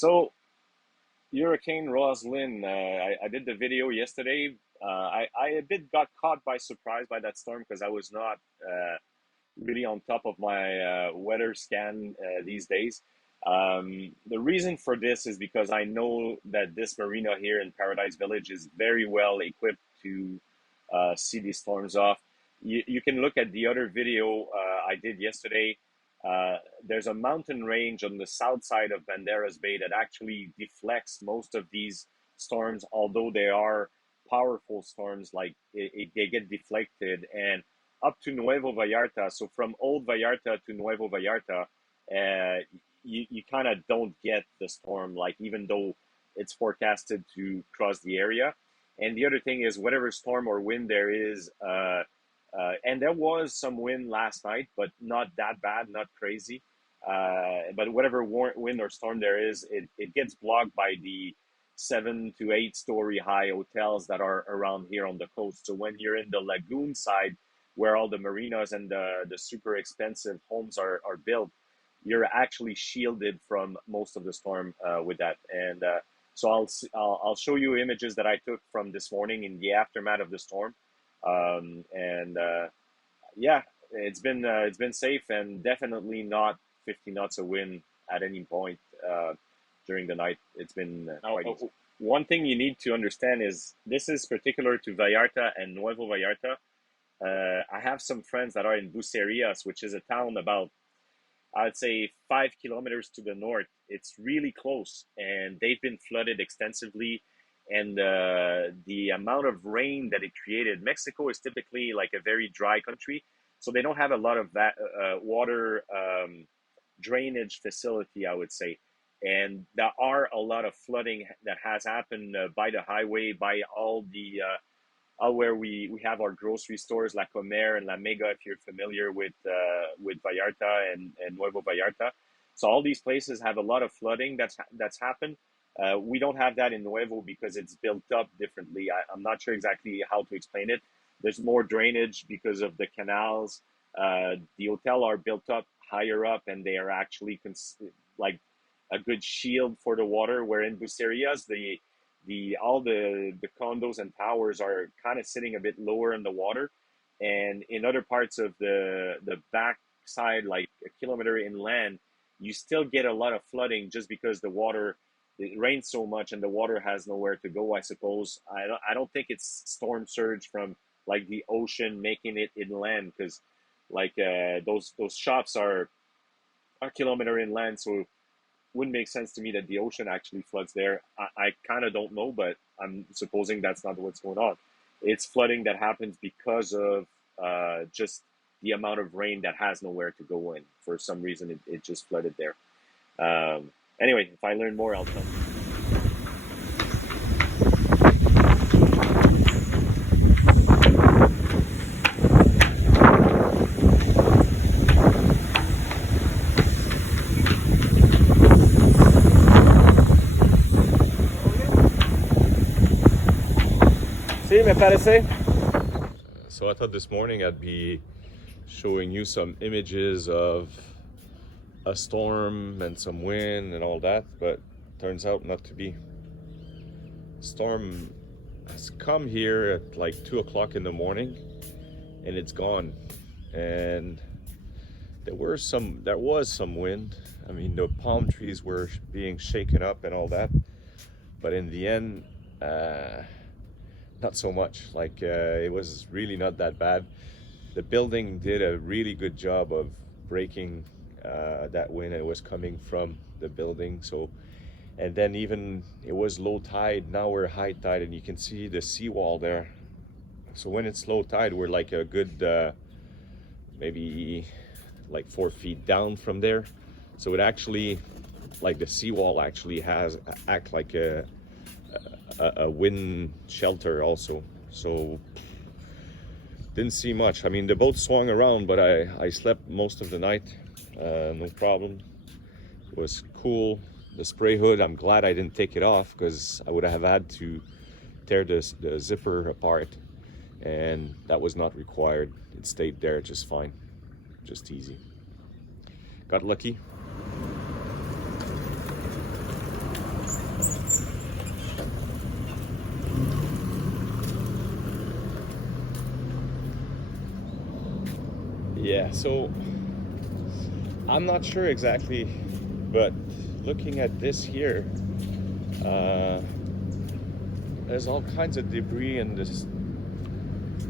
So, Hurricane Roslyn, I did the video yesterday. I a bit got caught by surprise by that storm because I was not really on top of my weather scan these days. The reason for this is because I know that this marina here in Paradise Village is very well equipped to see these storms off. You can look at the other video I did yesterday. There's a mountain range on the south side of Banderas Bay that actually deflects most of these storms, although they are powerful storms, like they get deflected. And up to Nuevo Vallarta, so from Old Vallarta to Nuevo Vallarta, you kind of don't get the storm, like even though it's forecasted to cross the area. And the other thing is, whatever storm or wind there is, and there was some wind last night, but not that bad, not crazy. But whatever wind or storm there is, it gets blocked by the 7 to 8 story high hotels that are around here on the coast. So when you're in the lagoon side, where all the marinas and the super expensive homes are built, you're actually shielded from most of the storm with that. And so I'll show you images that I took from this morning in the aftermath of the storm. And yeah, it's been safe and definitely not 50 knots of wind at any point during the night. It's been quite easy. One thing you need to understand is this is particular to Vallarta and Nuevo Vallarta. I have some friends that are in Bucerias, which is a town about, I'd say, 5 kilometers to the north. It's really close, and they've been flooded extensively. And the amount of rain that it created, Mexico is typically like a very dry country, so they don't have a lot of that water drainage facility, I would say. And there are a lot of flooding that has happened by the highway, by all the where we have our grocery stores, La Comer and La Mega, if you're familiar with Vallarta and Nuevo Vallarta. So all these places have a lot of flooding that's happened. We don't have that in Nuevo because it's built up differently. I'm not sure exactly how to explain it. There's more drainage because of the canals. The hotel are built up higher up, and they are actually like a good shield for the water. Where in Bucerias, all the condos and towers are kind of sitting a bit lower in the water, and in other parts of the back side, like a kilometer inland, you still get a lot of flooding just because it rains so much and the water has nowhere to go, I suppose. I don't think it's storm surge from like the ocean making it inland, because like those shops are a kilometer inland, so wouldn't make sense to me that the ocean actually floods there. I kind of don't know, but I'm supposing that's not what's going on. It's flooding that happens because of just the amount of rain that has nowhere to go in. For some reason, it just flooded there. Anyway, if I learn more, I'll tell you. Sí, me parece. So I thought this morning I'd be showing you some images of a storm and some wind and all that, but turns out not to be. Storm has come here at like 2 o'clock in the morning and it's gone. And there was some wind. I mean, the palm trees were being shaken up and all that, but in the end, not so much. Like it was really not that bad. The building did a really good job of breaking that wind. It was coming from the building. So, and then even it was low tide. Now we're high tide, and you can see the seawall there. So when it's low tide, we're like a good maybe like 4 feet down from there. So it actually, like the seawall actually act like a wind shelter also. So didn't see much. I mean, the boat swung around, but I slept most of the night, no problem. It was cool. The spray hood, I'm glad I didn't take it off, because I would have had to tear the zipper apart, and that was not required. It stayed there just fine, just easy. Got lucky. Yeah, so I'm not sure exactly, but looking at this here, there's all kinds of debris in this.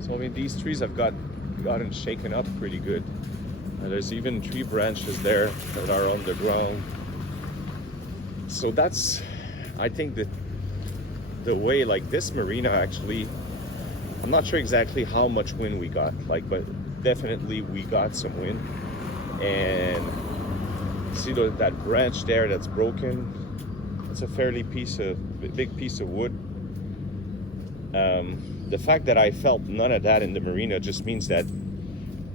So I mean, these trees have gotten shaken up pretty good. There's even tree branches there that are on the ground. So that's, I think that the way, like this marina actually, I'm not sure exactly how much wind we got, like, but definitely we got some wind. And see that branch there that's broken? It's a fairly big piece of wood. The fact that I felt none of that in the marina just means that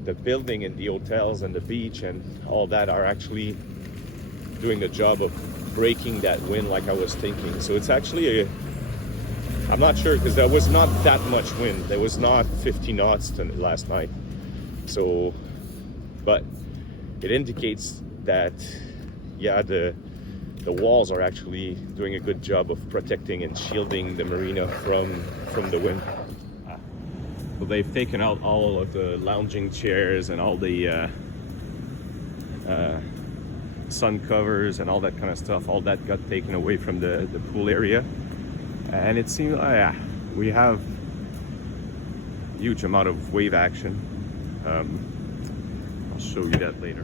the building and the hotels and the beach and all that are actually doing the job of breaking that wind like I was thinking. So it's actually I'm not sure, because there was not that much wind. There was not 50 knots last night. So, but it indicates that, yeah, the walls are actually doing a good job of protecting and shielding the marina from the wind. So they've taken out all of the lounging chairs and all the sun covers and all that kind of stuff. All that got taken away from the pool area. And it seems, yeah, we have a huge amount of wave action. I'll show you that later.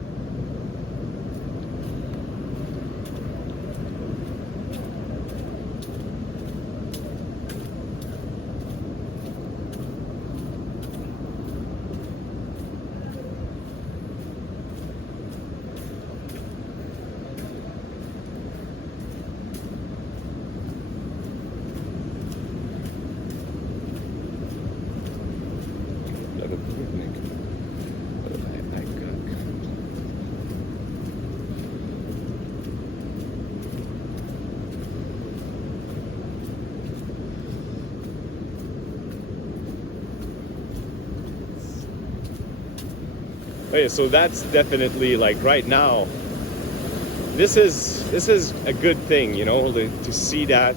Okay, so that's definitely, like, right now, this is a good thing, you know, to see that.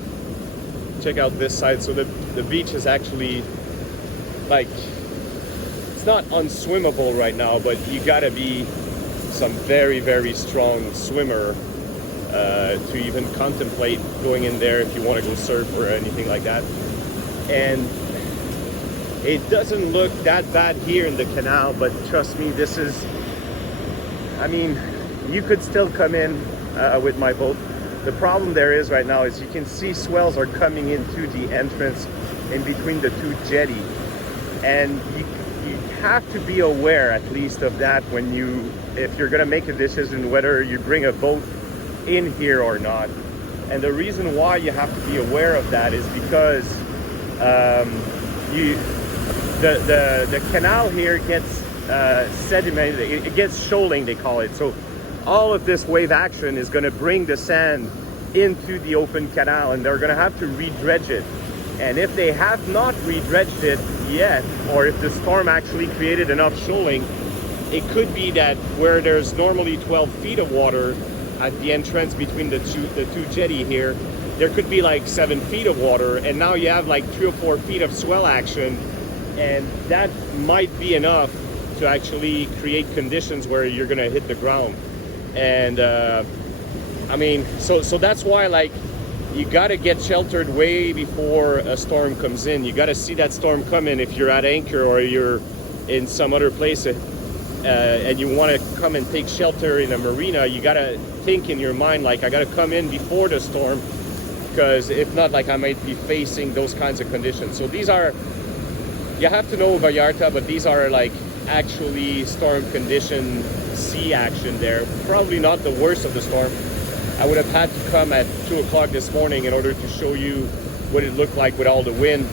Check out this side. So the beach is actually, like, it's not unswimmable right now, but you gotta be some very, very strong swimmer to even contemplate going in there if you want to go surf or anything like that. And it doesn't look that bad here in the canal, but trust me, this is, I mean, you could still come in with my boat. The problem there is right now is you can see swells are coming into the entrance in between the two jetty. And you have to be aware at least of that when if you're gonna make a decision whether you bring a boat in here or not. And the reason why you have to be aware of that is because the canal here gets sedimented, it gets shoaling, they call it. So all of this wave action is going to bring the sand into the open canal, and they're going to have to re-dredge it. And if they have not re-dredged it yet, or if the storm actually created enough shoaling, it could be that where there's normally 12 feet of water at the entrance between the two jetty here, there could be like 7 feet of water, and now you have like 3 or 4 feet of swell action, and that might be enough to actually create conditions where you're gonna hit the ground. And I mean, so that's why, like, you gotta get sheltered way before a storm comes in. You gotta see that storm coming if you're at anchor or you're in some other place and you want to come and take shelter in a marina. You gotta think in your mind, like, I gotta come in before the storm, because if not, like, I might be facing those kinds of conditions. So these are, you have to know Vallarta, but these are like actually storm condition sea action there. Probably not the worst of the storm. I would have had to come at 2 o'clock this morning in order to show you what it looked like with all the wind.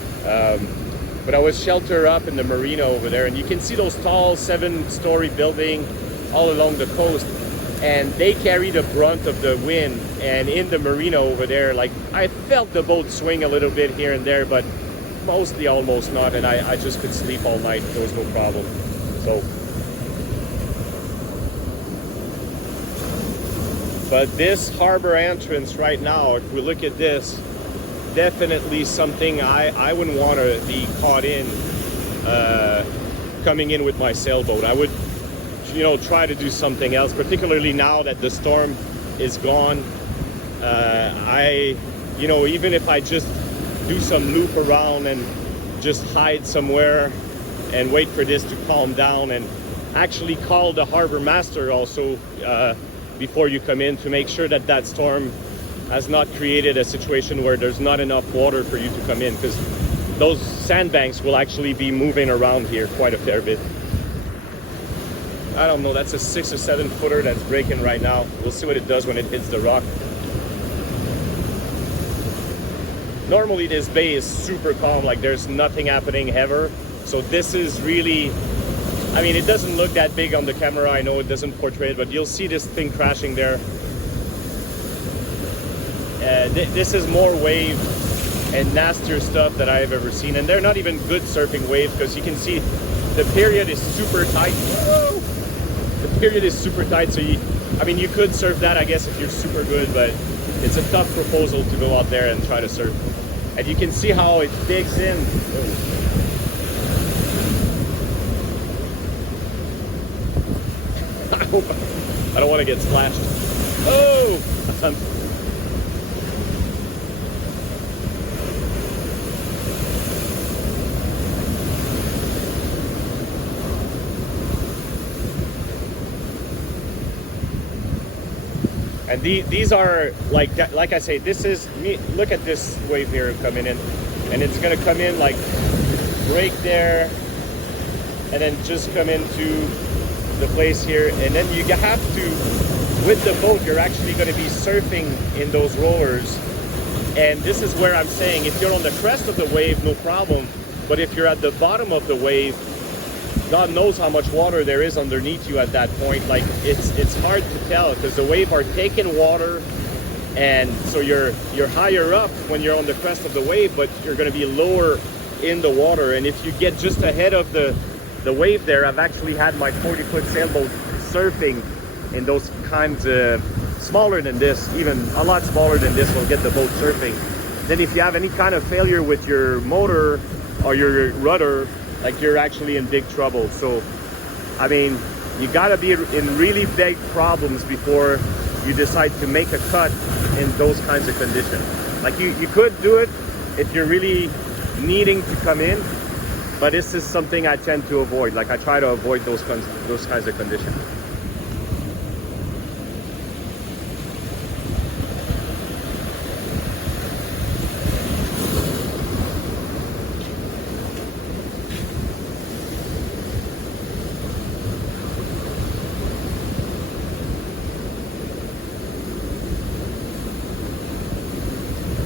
But I was sheltered up in the marina over there, and you can see those tall 7-story buildings all along the coast, and they carry the brunt of the wind. And in the marina over there, like, I felt the boat swing a little bit here and there, but mostly almost not, and I just could sleep all night. There was no problem. So, but this harbor entrance right now, if we look at this, definitely something I wouldn't want to be caught in coming in with my sailboat. I would you know, try to do something else, particularly now that the storm is gone. You know, even if I just do some loop around and just hide somewhere and wait for this to calm down, and actually call the harbor master also before you come in to make sure that that storm has not created a situation where there's not enough water for you to come in, because those sandbanks will actually be moving around here quite a fair bit. I don't know, that's a 6 or 7 footer that's breaking right now. We'll see what it does when it hits the rock. Normally this bay is super calm, like there's nothing happening ever. So this is really, I mean, it doesn't look that big on the camera, I know it doesn't portray it, but you'll see this thing crashing there. This is more wave and nastier stuff that I've ever seen, and they're not even good surfing waves, because you can see the period is super tight. Whoa! The period is super tight, so I mean, you could surf that, I guess, if you're super good, but it's a tough proposal to go out there and try to surf. And you can see how it digs in. I don't want to get splashed. Oh! And these are like I say, this is me. Look at this wave here coming in, and it's gonna come in like break there, and then just come into the place here, and then you have to, with the boat, you're actually going to be surfing in those rollers. And this is where I'm saying, if you're on the crest of the wave, no problem, but if you're at the bottom of the wave, God knows how much water there is underneath you at that point. Like it's hard to tell, because the wave are taking water, and so you're higher up when you're on the crest of the wave, but you're going to be lower in the water. And if you get just ahead of the wave there, I've actually had my 40-foot sailboat surfing in those kinds of smaller than this, even a lot smaller than this will get the boat surfing. Then if you have any kind of failure with your motor or your rudder, like, you're actually in big trouble. So, I mean, you gotta be in really big problems before you decide to make a cut in those kinds of conditions. Like, you could do it if you're really needing to come in, but this is something I tend to avoid. Like, I try to avoid those kinds of conditions.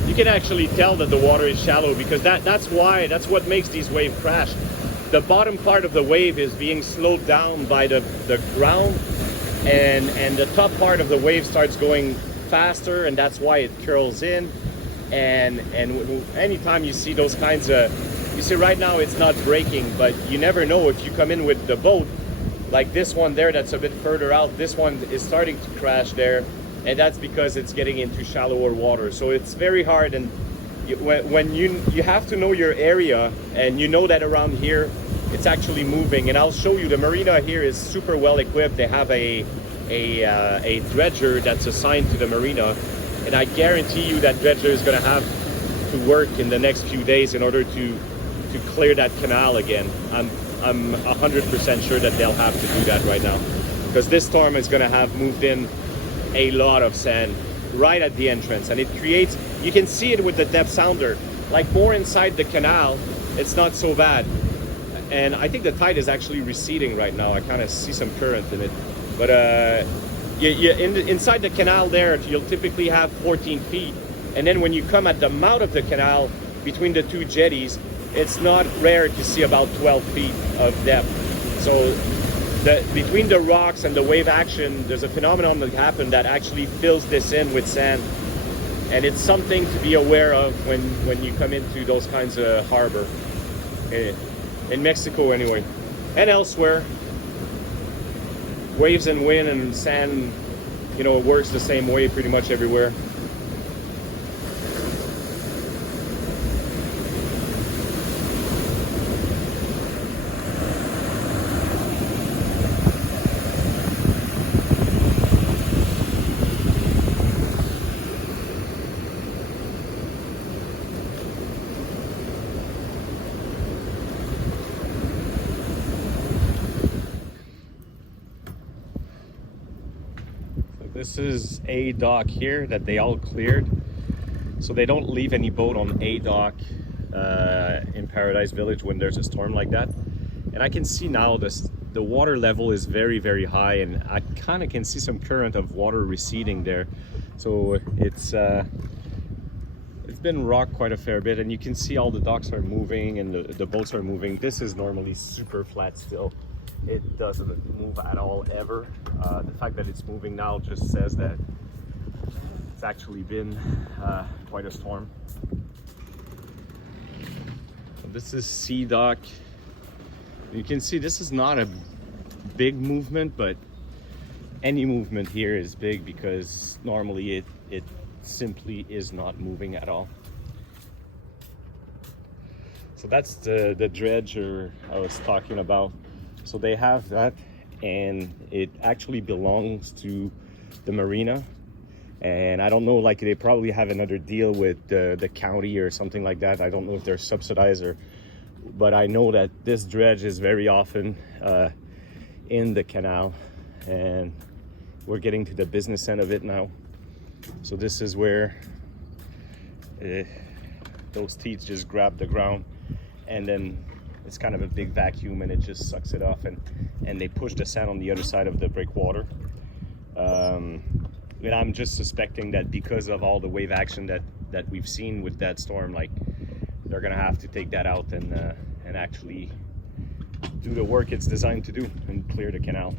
You can actually tell that the water is shallow, because that's what makes these waves crash. The bottom part of the wave is being slowed down by the ground, and the top part of the wave starts going faster, and that's why it curls in. And anytime you see those kinds of, you see right now it's not breaking, but you never know if you come in with the boat, like this one there that's a bit further out, this one is starting to crash there. And that's because it's getting into shallower water. So it's very hard, and when you have to know your area, and you know that around here it's actually moving. And I'll show you, the marina here is super well equipped. They have a dredger that's assigned to the marina, and I guarantee you that dredger is going to have to work in the next few days in order to clear that canal again. I'm 100% sure that they'll have to do that right now, because this storm is going to have moved in a lot of sand right at the entrance, and it creates, you can see it with the depth sounder, like more inside the canal it's not so bad. And I think the tide is actually receding right now. I kind of see some current in it, but inside the canal there you'll typically have 14 feet, and then when you come at the mouth of the canal between the two jetties, it's not rare to see about 12 feet of depth. So between the rocks and the wave action, there's a phenomenon that happened that actually fills this in with sand, and it's something to be aware of when you come into those kinds of harbor in Mexico anyway, and elsewhere. Waves and wind and sand, you know, it works the same way pretty much everywhere. This is a dock here that they all cleared, so they don't leave any boat on a dock in Paradise Village when there's a storm like that. And I can see now the water level is very, very high, and I kind of can see some current of water receding there. So it's been rocked quite a fair bit, and you can see all the docks are moving and the boats are moving. This is normally super flat still. It doesn't move at all ever. The fact that it's moving now just says that it's actually been quite a storm. So this is Sea Dock. You can see this is not a big movement, but any movement here is big because normally it simply is not moving at all. So that's the dredger I was talking about. So they have that, and it actually belongs to the marina. And I don't know, like they probably have another deal with the county or something like that. I don't know if they're subsidized but I know that this dredge is very often in the canal, and we're getting to the business end of it now. So this is where those teeth just grab the ground, and then it's kind of a big vacuum and it just sucks it off, and they push the sand on the other side of the breakwater. And I'm just suspecting that because of all the wave action that we've seen with that storm, like they're gonna have to take that out and actually do the work it's designed to do and clear the canal.